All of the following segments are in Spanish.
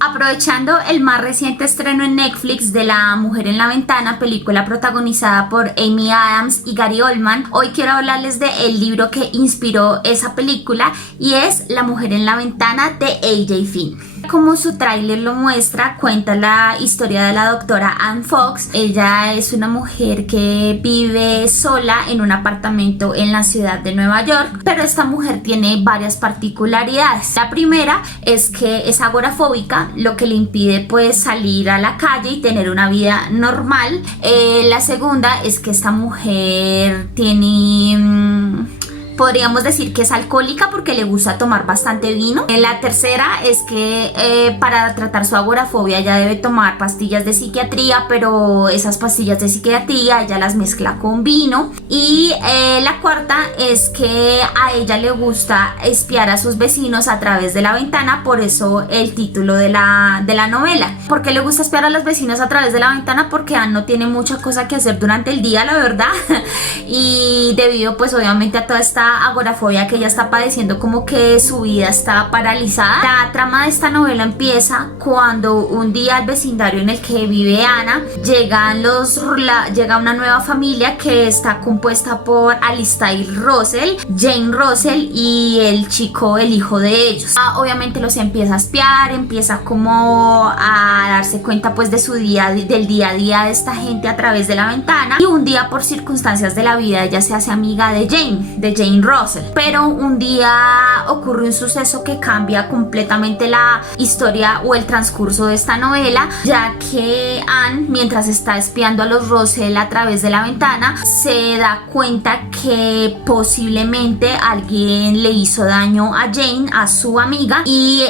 Aprovechando el más reciente estreno en Netflix de La Mujer en la Ventana, película protagonizada por Amy Adams y Gary Oldman, hoy quiero hablarles del libro que inspiró esa película y es La Mujer en la Ventana de A.J. Finn. Como su tráiler lo muestra, cuenta la historia de la doctora Ann Fox. Ella es una mujer que vive sola en un apartamento en la ciudad de Nueva York, pero esta mujer tiene varias particularidades. La primera es que es agorafóbica, lo que le impide pues salir a la calle y tener una vida normal. La segunda es que esta mujer tiene... podríamos decir que es alcohólica porque le gusta tomar bastante vino. La tercera es que para tratar su agorafobia ella debe tomar pastillas de psiquiatría, pero esas pastillas de psiquiatría ella las mezcla con vino. Y la cuarta es que a ella le gusta espiar a sus vecinos a través de la ventana, por eso el título de la novela. ¿Por qué le gusta espiar a los vecinos a través de la ventana? Porque Ann no tiene mucha cosa que hacer durante el día, la verdad. Y debido pues obviamente a toda esta agorafobia que ella está padeciendo, como que su vida está paralizada. La trama de esta novela empieza cuando un día al vecindario en el que vive Ana llega una nueva familia que está compuesta por Alistair Russell, Jane Russell y el hijo de ellos. Obviamente los empieza a espiar, empieza como a darse cuenta pues del día a día de esta gente a través de la ventana, y un día por circunstancias de la vida ella se hace amiga de Jane Russell. Pero un día ocurre un suceso que cambia completamente la historia o el transcurso de esta novela, ya que Ann, mientras está espiando a los Russell a través de la ventana, se da cuenta que posiblemente alguien le hizo daño a Jane, a su amiga, y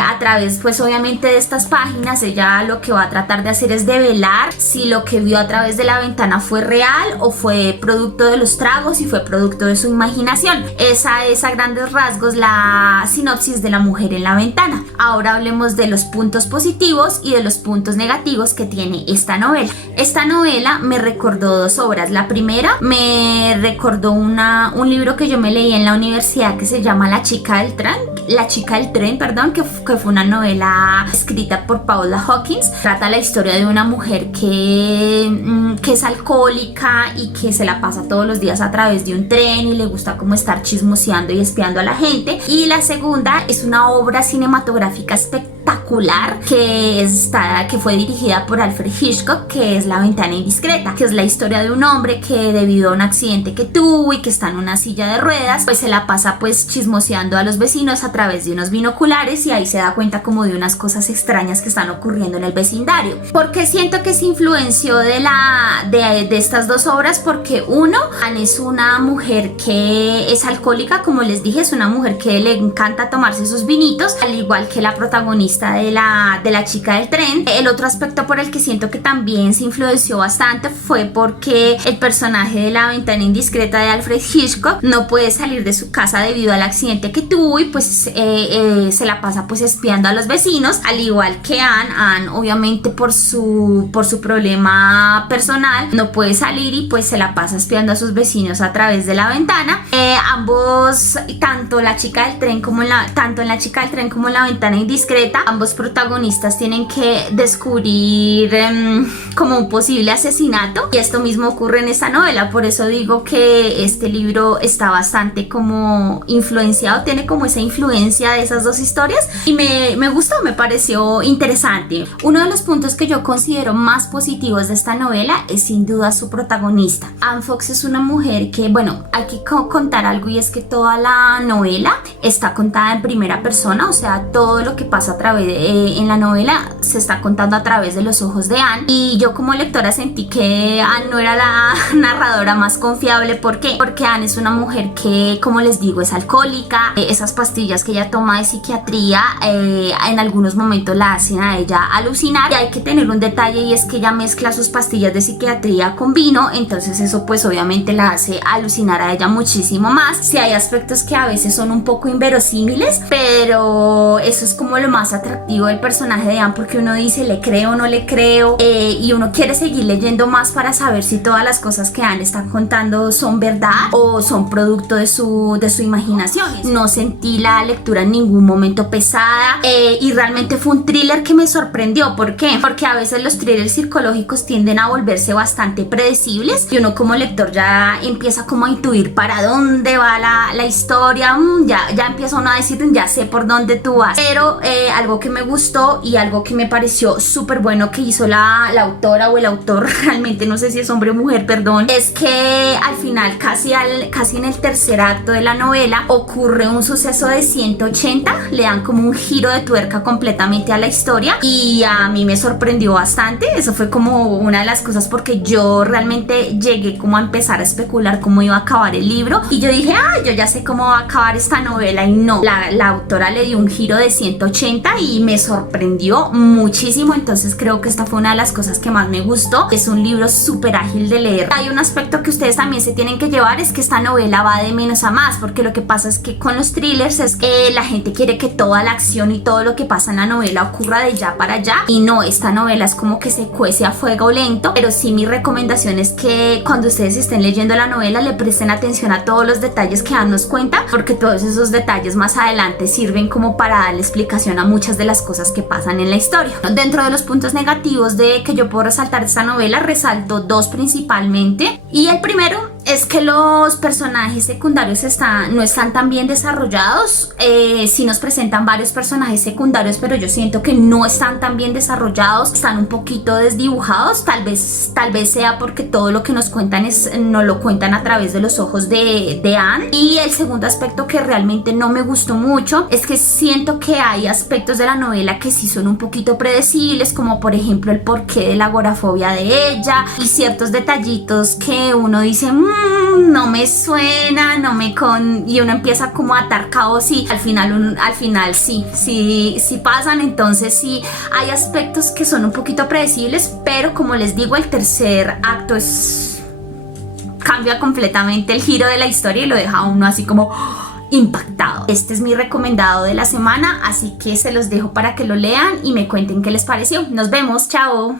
a través pues obviamente de estas páginas ella lo que va a tratar de hacer es develar si lo que vio a través de la ventana fue real o fue producto de los tragos y fue producto de su imaginación. Esa es a grandes rasgos la sinopsis de La Mujer en la Ventana. Ahora hablemos de los puntos positivos y de los puntos negativos que tiene esta novela. Esta novela me recordó dos obras. La primera me recordó un libro que yo me leí en la universidad que se llama La Chica del Tren, que fue una novela escrita por Paula Hawkins. Trata la historia de una mujer que es alcohólica y que se la pasa todos los días a través de un tren y le gusta como estar chismoseando y espiando a la gente. Y la segunda es una obra cinematográfica espectacular que fue dirigida por Alfred Hitchcock, que es La Ventana Indiscreta, que es la historia de un hombre que debido a un accidente que tuvo y que está en una silla de ruedas, pues se la pasa pues chismoseando a los vecinos a través de unos binoculares, y ahí se da cuenta como de unas cosas extrañas que están ocurriendo en el vecindario. ¿Por qué siento que se influenció de estas dos obras? Porque uno, Ann es una mujer que es alcohólica, como les dije, es una mujer que le encanta tomarse sus vinitos, al igual que la protagonista de la Chica del Tren. El otro aspecto por el que siento que también se influenció bastante fue porque el personaje de La Ventana Indiscreta de Alfred Hitchcock no puede salir de su casa debido al accidente que tuvo, y pues se la pasa pues espiando a los vecinos, al igual que Ann obviamente por su problema personal no puede salir y pues se la pasa espiando a sus vecinos a través de la ventana. Ambos, tanto en La Chica del Tren como en La Ventana Indiscreta, ambos protagonistas tienen que descubrir como un posible asesinato, y esto mismo ocurre en esta novela. Por eso digo que este libro está bastante como influenciado, tiene como esa influencia de esas dos historias, y me gustó, me pareció interesante. Uno de los puntos que yo considero más positivos de esta novela es sin duda su protagonista. Ann Fox es una mujer que, bueno, hay que contar algo, y es que toda la novela está contada en primera persona, o sea, todo lo que pasa en la novela se está contando a través de los ojos de Ann, y yo como lectora sentí que Ann no era la narradora más confiable. ¿Por qué? Porque Ann es una mujer que, como les digo, es alcohólica. Esas pastillas que ella toma de psiquiatría en algunos momentos la hacen a ella alucinar, y hay que tener un detalle, y es que ella mezcla sus pastillas de psiquiatría con vino, entonces eso pues obviamente la hace alucinar a ella muchísimo más. Sí, hay aspectos que a veces son un poco inverosímiles, pero eso es como lo más atractivo atractivo del personaje de Anne, porque uno dice, ¿le creo o no le creo? Y uno quiere seguir leyendo más para saber si todas las cosas que Anne está contando son verdad o son producto de su imaginación. No sentí la lectura en ningún momento pesada, y realmente fue un thriller que me sorprendió. ¿Por qué? Porque a veces los thrillers psicológicos tienden a volverse bastante predecibles y uno como lector ya empieza como a intuir para dónde va la historia. Ya empieza uno a decir, ya sé por dónde tú vas. Pero algo que me gustó y algo que me pareció súper bueno que hizo la autora o el autor, realmente no sé si es hombre o mujer, perdón, es que al final, casi en el tercer acto de la novela, ocurre un suceso de 180, le dan como un giro de tuerca completamente a la historia, y a mí me sorprendió bastante. Eso fue como una de las cosas, porque yo realmente llegué como a empezar a especular cómo iba a acabar el libro, y yo dije, yo ya sé cómo va a acabar esta novela, y no, la autora le dio un giro de 180 y me sorprendió muchísimo. Entonces creo que esta fue una de las cosas que más me gustó. Es un libro súper ágil de leer. Hay un aspecto que ustedes también se tienen que llevar, es que esta novela va de menos a más, porque lo que pasa es que con los thrillers es que la gente quiere que toda la acción y todo lo que pasa en la novela ocurra de ya para allá, y no, esta novela es como que se cuece a fuego lento. Pero sí, mi recomendación es que cuando ustedes estén leyendo la novela le presten atención a todos los detalles que Anne nos cuenta, porque todos esos detalles más adelante sirven como para darle explicación a muchas de las cosas que pasan en la historia. Dentro de los puntos negativos de que yo puedo resaltar esta novela, resalto dos principalmente, y el primero es que los personajes secundarios no están tan bien desarrollados. Sí nos presentan varios personajes secundarios, pero yo siento que no están tan bien desarrollados, están un poquito desdibujados. Tal vez sea porque todo lo que nos cuentan nos lo cuentan a través de los ojos de Anne. Y el segundo aspecto que realmente no me gustó mucho es que siento que hay aspectos de la novela que sí son un poquito predecibles, como por ejemplo el porqué de la agorafobia de ella, y ciertos detallitos que uno dice, no me suena, y uno empieza como a atar cabos, y al final sí pasan. Entonces sí hay aspectos que son un poquito predecibles, pero como les digo, el tercer acto cambia completamente el giro de la historia y lo deja a uno así como impactado. Este es mi recomendado de la semana, así que se los dejo para que lo lean y me cuenten qué les pareció. Nos vemos, chao.